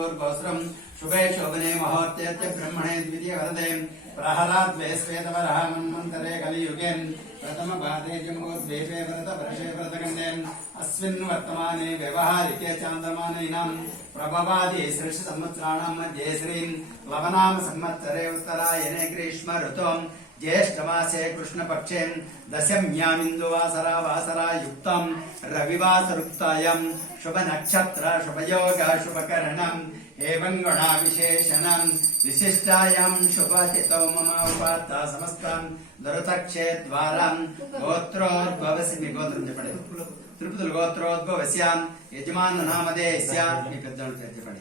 शुभे शोभने महोत्तेत्य ब्रह्मणे द्वितीय वरदे प्रहलाद्वे श्वेतवरः मन्वन्तरे कलियुगे प्रथम पादे जम्बोद्वीपे व्रत वर्षे व्रतखण्डे अस्मिन् वर्तमाने व्यवहारिके चान्द्रमानेनां प्रभवादि श्रेष्ठ संवत्सराणां मध्ये श्रीं लवनाम संवत्सरे उत्तरायणे ग्रीष्म ऋतौ ज्येष्ठमासे कृष्णपक्षे दशम्यामिन्दुवासरा वासरा युक्तं रविवासरुक्तायां शुभ नक्षत्र शुभयोग शुभकरणम् एवं गुणा विशेषणं विशिष्टायां शुभतिथौ मम उपात्ता समस्तं दुरतक्षे द्वारां गोत्रोद्भवसि गोत्रं చెప్పండి తిరుపతి గోత్రోద్భవస్య యజమాన నామధేయస్య మీ పెద్దల పేరు చెప్పండి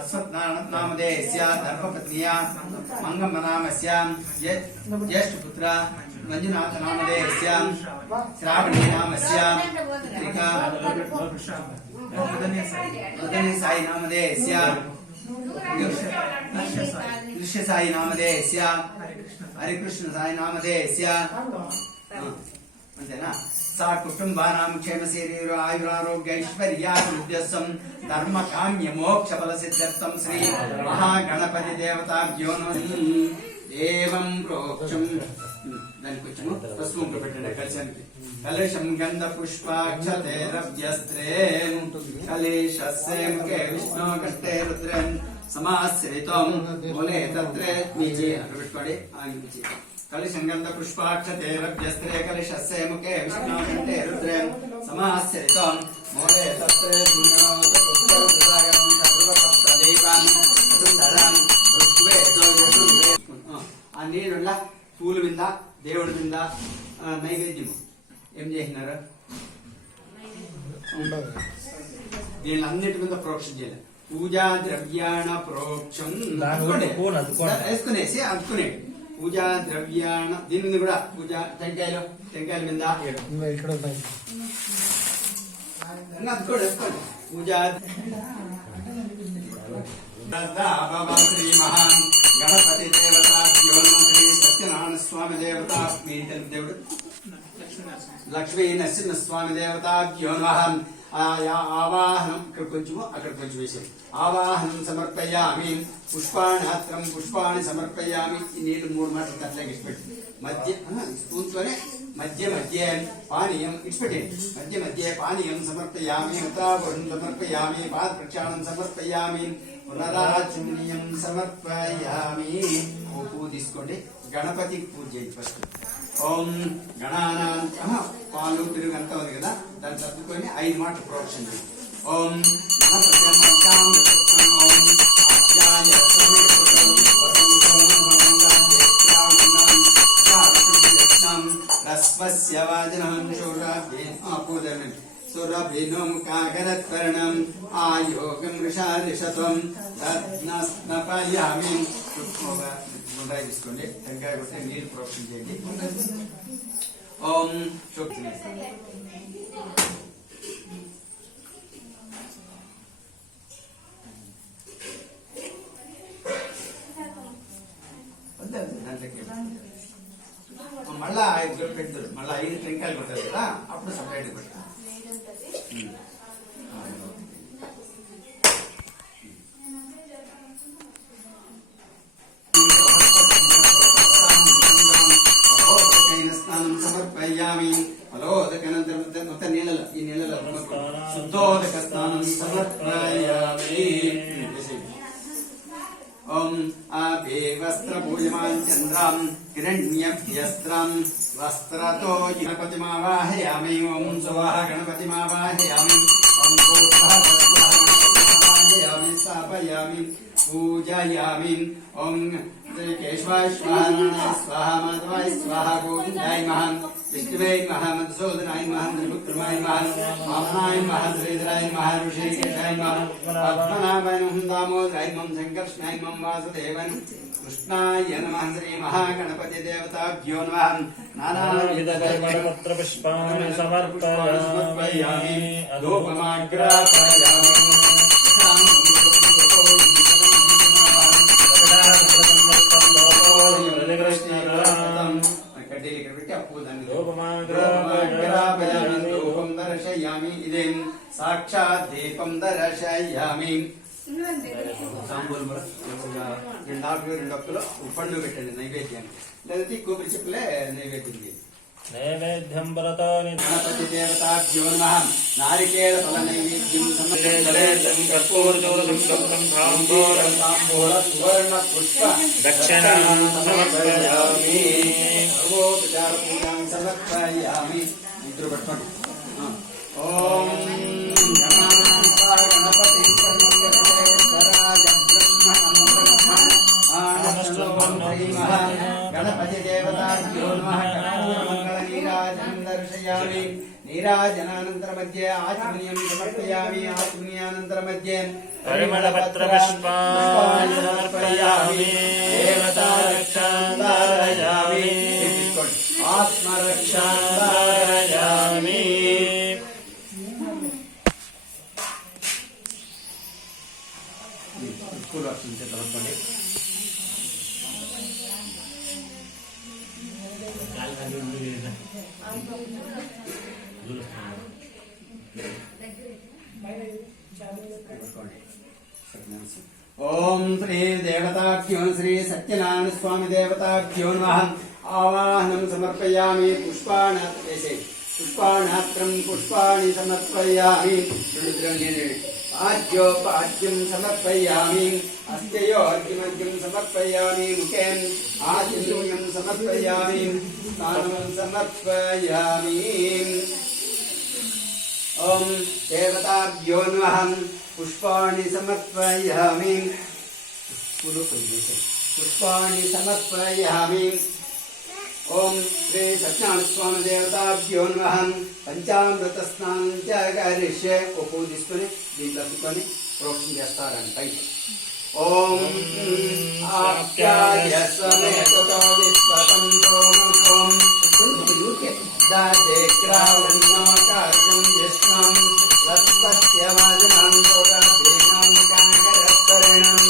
అశ్వత్ నామధేయస్య ధర్మపత్నియ మంగమ్మ నామస్య జ్యేష్ఠ పుత్ర మంజునాథ నామధేయస్య శ్రావణి నామస్య త్రికా मदनी साई नामधेयस्य दृश्य साई नामधेयस्य हरिकृष्ण साई नामधेयस्य अंतेना सा कुटुंबानां क्षेमशीर्ष आयुरारोग्य ऐश्वर्याभिवृद्ध्यर्थं धर्म काम्य मोक्ष फल सिद्ध्यर्थं श्री महागणपति देवताभ्यो नमः एवं प्रोक्षं దానికి కొంచెం పసుపు ముక్క పెట్టండి కలిశానికి కలశం గంధ పుష్పాక్షతేరవ్యస్త్రే కలేశస్య ముఖే విష్ణు కంఠే రుద్రం సమాశ్రితం మూలే తత్రే నీచే అక్కడ పెట్టుకోండి ఆగిపించి కలశం గంధ పుష్పాక్షతేరవ్యస్త్రే కలేశస్య ముఖే విష్ణు కంఠే రుద్రం సమాశ్రితం మూలే తత్రే ఆ నీళ్ళ పూల మీద దేవుడి మీద నైవేద్యం ఏం చేసినారు వీళ్ళన్నిటి మీద ప్రోక్షం చేయాలి పూజా ద్రవ్యాణ ప్రోక్షం వేసుకునేసి అందుకునే పూజా ద్రవ్యాణ దీని మీద కూడా పూజ టెంకాయల మీద అందుకోండి వేసుకోండి పూజా శ్రీ మహాన్ గణపతి దేవతాభ్యో శ్రీ సత్యనారాయణ స్వామి దేవతా మీ దేవుడు లక్ష్మీ నరసింహ స్వామి దేవతాభ్యో ఆవాహనం ఇక్కడ కొంచెము అక్కడ కొంచెం వేసాం ఆవాహనం సమర్పయామి పుష్పాణాత్రం పుష్పాన్ని సమర్పయామి ఈ నీళ్లు 3 మాటలు అట్లాగే ఇచ్చిపెట్టి మధ్య స్పూన్తోనే మధ్య మధ్య పానీయం ఇచ్చిపెట్టండి మధ్య మధ్య పానీయం సమర్పయామి ఉత్తాపూర్ణం సమర్పయామి పాద ప్రక్షాళనం సమర్పయామి పునరాచమనీయం సమర్పయామి పువ్వు తీసుకోండి గణపతి పూజ చేయండి ఫస్ట్ ఓం గణానాం పాలు పెరుగు అంతా ఉంది కదా దాన్ని తప్పుకొని 5 మాటలు ప్రోక్షణ చేయండి ఓం రస్వస్య వాజనం పూజనం సురభినుం కాకరత్వర్ణం ఆయోగం ఋషారిషత్వం దత్నస్నపయామి గుండ్రాయి తీసుకోండి టెంకాయ కొట్టి నీరు ప్రోక్షణ చేయండి ఓం దాంట్లోకి మళ్ళా 5 పెడతారు మళ్ళీ 5 టెంకాయలు కొట్టారు కదా అప్పుడు సపరేట్ పెడతారు స్నానం సమర్పయామి మొత్తం నీళ్ళలో ఈ నీళ్ళలో శుద్ధోదక స్నానం సమర్పయామి ఓం ఆపే వస్త్ర పూజమాన్ చంద్రం హిరణ్యభ్యస్త్రం వస్త్రతో గణపతిమావాహయామి ఓం సువాహ గణపతిమావాహయామి ఓం కోట్వాహయామి స్థాపయామి పూజయామి ఓం కేశవాయ స్వాహ స్వాహ మాధవాయ స్వాహ గోవిందాయ మహా విష్ణువే మహా మధుసూదనాయ మహా త్రిపుత్రమాయ మహా వామనాయ మహా శ్రీధరాయ మహా ఋషికేశాయ మహా పద్మనాభాయ దామోదరాయ మం సంకర్షణాయ మం వాసుదేవన్ కృష్ణాయ నమః శ్రీ మహాగణపతి దేవతాభ్యో నమః నానావిధ పత్ర పుష్పాన్ని సమర్పయామి ధూపమాగ్రాపయామి సాక్షాత్ దీపం దర్శయామి సాంబూలు కూడా రెండు ఆకులు రెండు ఒక్కలు పండు పెట్టండి నైవేద్యానికి, లేదంటే కొబ్బరి చెప్పులే నైవేద్యం చేయండి. నైవేద్యం పరతో గణపతి దేవతాభ్యో నమః. నారికేళ ఫల నైవేద్యం సువర్ణ పుష్ప దక్షిణాం సమర్పయామి. సర్వోపచార పూజాం సమర్పయామి. నిద్ర పట్టుకోండి. ఓం గణపతి గణపతి దేవతాభ్యో నమః. మంగళ నీరాజనం దర్శయామి. నీరాజనానంతర మధ్య ఆచమనీయం సమర్పయామి. ఆచమనీయానంతర మధ్య పరిమళపత్ర పుష్పాన్ని సమర్పయామి. దేవతా రక్షాం ధారయామి. ఆత్మరక్షాం ధారయామి. పూలు అర్చించే తలపండి. ఓం శ్రీ దేవతాభ్యో శ్రీ సత్యనారాయణ స్వామి దేవతాభ్యో నమః. ఆవాహనం సమర్పయామి. పుష్పాణాత్రం పుష్పాణి సమర్పయామి. ఆద్యోపాద్యం సమర్పయామి. అస్త్యయోర్ఘ్యమర్ఘ్యం సమర్పయామి. ముఖే ఆచమనీయం సమర్పయామి. స్నానం సమర్పయామి. ఓం దేవతాభ్యో నమః. పుష్పాణి సమర్పయామి. పుష్పాణి సమర్పయామి. ఓం శ్రీ సత్యనారాయణ స్వామి దేవతాభ్యో నమః. పంచామృత స్నానం కరిష్యే. ఓ పువ్వు తీసుకొని దీంట్లో అద్దుకొని ప్రోక్షణ చేస్తారని పైకి. ఓం ఆప్యాయ సమేతతో విశ్వతం ఓం దాదేక్రావన్నోకార్యం విష్ణం రత్పత్యవాజనం సోరాభీనాం కాంగరత్తరణం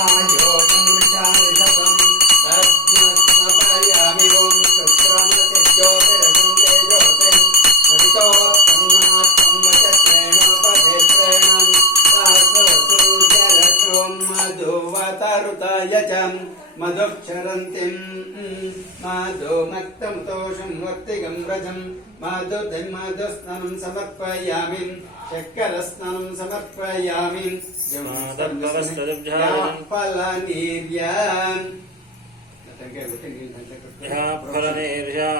ఆయోగం వృషారిషతం దద్మస్మపయామి. ఓం శుక్రమతి జ్యోతిరసం తేజోతిం సవితోత్పన్నాత్మం వచత్రేణోపవేత్రేణం సూర్యరశ్వం మధువతరుతయచం మధుక్షరంతిం మధుమక్తం తోషం వర్తిగం రజం మధుస్నానం సమర్పయామి. చక్కెరస్నానం సమర్పయామి.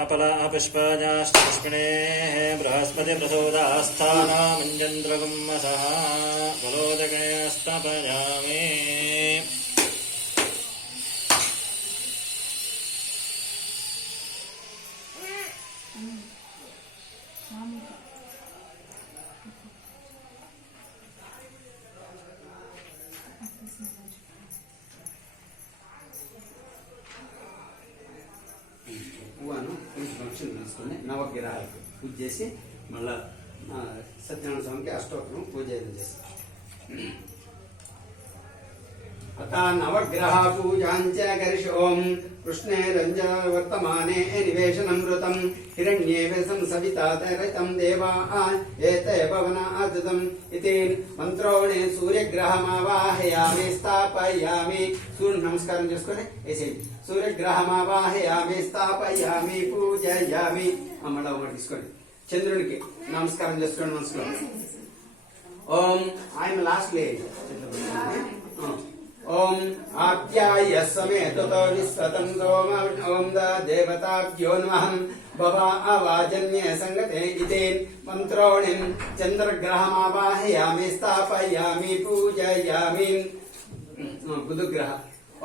ఫలపుష్పజాష్పుష్పిణేః బృహస్పతి ప్రసోదాస్థానామంజంద్రగుమ్మసః ఫలోదకే స్థాపయామి. పువ్వును ఫంక్షన్ తీసుకొని నవగ్రహాలకు పూజ చేసి మళ్ళా సత్యనారాయణ స్వామికి అష్టోత్తరం పూజ చేస్తాం. అత నవగ్రహ పూజాంచ కరిషోం కృష్ణే రంజవర్తమానే నివేశనమృతం హిరణ్యేవేశం సవితాతరితం దేవా ఏతే భవనాదృతం ఇతి మంత్రోణే సూర్యగ్రహమావాహయామి స్థాపయామి. సూర్యుని నమస్కారం చేసుకొని వేసేయండి. సూర్యగ్రహమావాహయామి స్థాపయామి పూజయామి. మళ్ళీ ఒకటి తీసుకోండి. చంద్రునికి నమస్కారం చేసుకోండి మనసులో. ఓం ఆయన లాస్ట్ లేదు. ఓం ఆప్యాయ సమేతతో విశ్వతం సోమ. ఓం దేవతాభ్యో నమః. భవా అవాజన్య సంగతే ఇతే మంత్రోణిం చంద్రగ్రహమావాహయామి స్థాపయామి పూజయామి. బుధగ్రహ.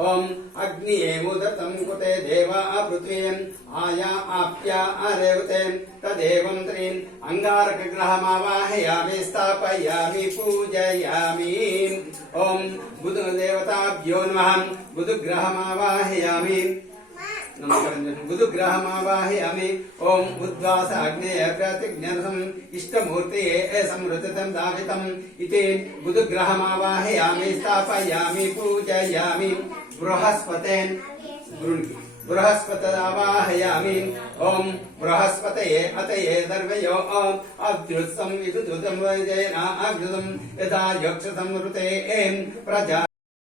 ఓం అగ్నియేముదతం కుతే దేవా పృథ్వీం ఆయా ఆప్యా రేవతే తదేవం త్రీన్ అంగారకగ్రహమావాహయామి స్థాపయామి పూజయామి. ఓం బుధదేవతాభ్యో నమః. బుధగ్రహమావాహయామి. నమస్కారం. బుధగ్రహమావాహయామి. ఓం ఉద్వాస అగ్నేయ ప్రతిజ్ఞసం ఇష్టమూర్తి సంవృతం దావితం ఇతి బుధగ్రహమావాహయామి స్థాపయామి పూజయామి. బృహస్పతే గురునికి बृहस्पतवाहयामि ओम बृहस्पतये अतये सर्वयो अभ्युत्सं विदुदं वैदेना अभ्युदं यथा यक्षसंवृते प्रजा